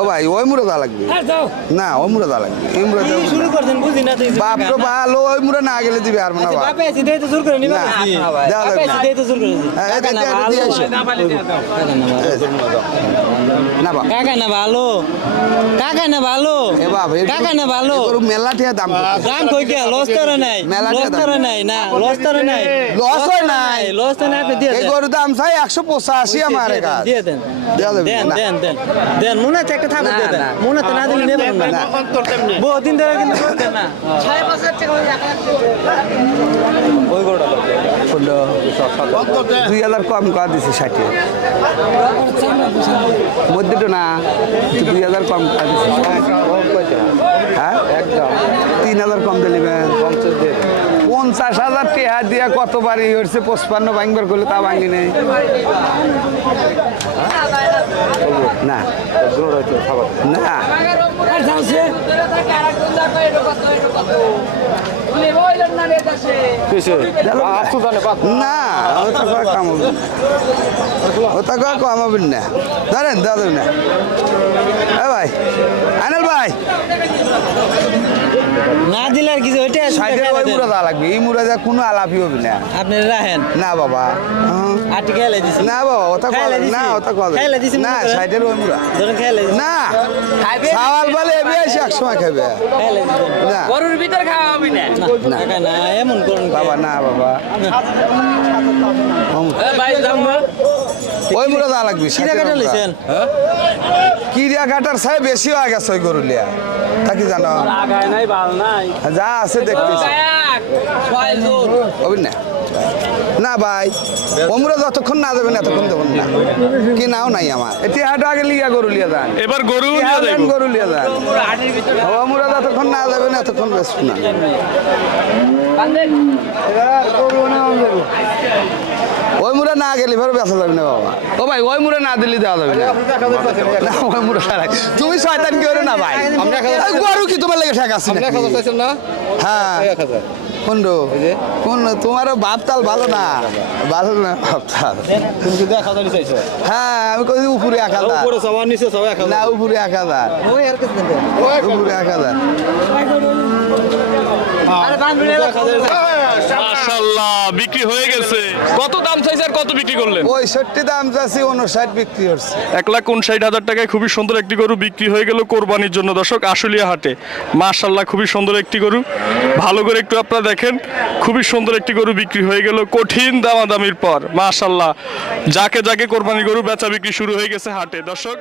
ও ভাই ওই মুড়ে দা লাগবে। না ওই মুড়ে দা লাগবে। এই মুড়ে কি শুরু করছেন বুঝি না বাপ তো ভালো ওই মুড়ে না গেলে দিবে আর মনে আচ্ছা, বাপ বাপে আছে দেই তো জোর করে নিবা। না, নাকি? দেওয়া বাপে লাগবে আছে না। দেই তো জোর করে হ্যাঁ, এই কাকা না দিয়ে- আসো। না বাপ কাকা না ভালো। কাকা না ভালো। এ বাপ কাকা না ভালো। গরু মেলা টিয়া দাম দাম কই কে লস করে নাই। লস করে নাই না লস করে নাই। লস হয় নাই। লস তো নাই আপনি দিয়ে এই গরুর দাম চাই একশো পঁচাশি আমার কাছে দিয়ে দেন দেন না। দেন দেন দেন। মনে হচ্ছে একটা থাপড় দিয়ে দেন মনে হচ্ছে না দিলে নেবেন না। না। বহুদিন ধরে কিন্তু করতেন না। ওই গরুটা ষোলো দুই হাজার কম করা দিছে ষাটে। মধ্যে না দুই হাজার কম করা দিছে। হ্যাঁ? একদম। তিন হাজার কম দিলি পঞ্চাশ হাজার টেহা দিয়া কত বাড়ি হচ্ছে পঁচপান্ন ভাঙবার করলে তা ভাঙি নেই। না। না। কামাবেন না ধরেন দাদা না ভাই আনাল ভাই। না দিলে আর কিছু ওইটা সাইডের ওই মুড়া দেওয়া লাগবে এই মুড়া দেওয়া কোনো আলাপি হবে না। আপনি রাখেন। না বাবা। আটি খেলে দিছি। না বাবা ওটা দিছি। না ওটা খাইলে দিছি না। সাইডের ওই মুড়া। ধরুন খেলে দিছি। না সাওয়াল বলে এবে এসে এক সময় খাবে খেলে না। গরুর ভিতর খাওয়া হবে না। না না এমন করুন। বাবা না বাবা। ভাই দাম না ওই মুড়া লাগবে? কি টাকাটা লইছেন? কিরিয়া কাটার সাই বেশি হয়ে গেছে ওই গরু লিয়া তা কি জানো? আগায় নাই বাল নাই যা আছে দেখতেছি। হবেন না। না ভাই ওমরা যতক্ষণ না দেবেন এতক্ষণ দেবেন না। কি নাও নাই আমার। এটি হাট আগে লিয়া গরু লিয়া যান। এবার গরু গরু লিয়া যান। ওমরা যতক্ষণ না দেবেন এতক্ষণ বেশ না। মুড়া না গেলে এবার বেচা যাবে না বাবা। ও ভাই ওই মুড়া না দিলে দেওয়া যাবে না। না ওই মুড়া তুমি শয়তান কি না ভাই? গরু কি তোমার লেগে ঠেক আছে হ্যাঁ। কোন রো? কোন তোমারও বাপতাল ভালো না। ভালো না বাপতাল। হ্যাঁ আমি কই উপরে এক হাজার। না উপরে এক হাজার। ওই আর কিছু দেন উপরে এক হাজার। আরে বান্ধবী মাশাআল্লাহ বিক্রি হয়ে গেছে। কত দাম চাইছে আর কত বিক্রি করলেন? পঁয়ষট্টি দাম চাচ্ছি উনষাট বিক্রি হচ্ছে। এক লাখ উনষাট হাজার টাকায় খুবই সুন্দর একটি গরু বিক্রি হয়ে গেল কোরবানির জন্য দর্শক আশুলিয়া হাটে। মাশাল্লাহ খুবই সুন্দর একটি গরু। ভালো করে একটু আপনারা দেখেন খুবই সুন্দর একটি গরু বিক্রি হয়ে গেল কঠিন দামাদামির পর। মাশাল্লাহ যাকে যাকে কোরবানি গরু বেচা বিক্রি শুরু হয়ে গেছে হাটে দর্শক।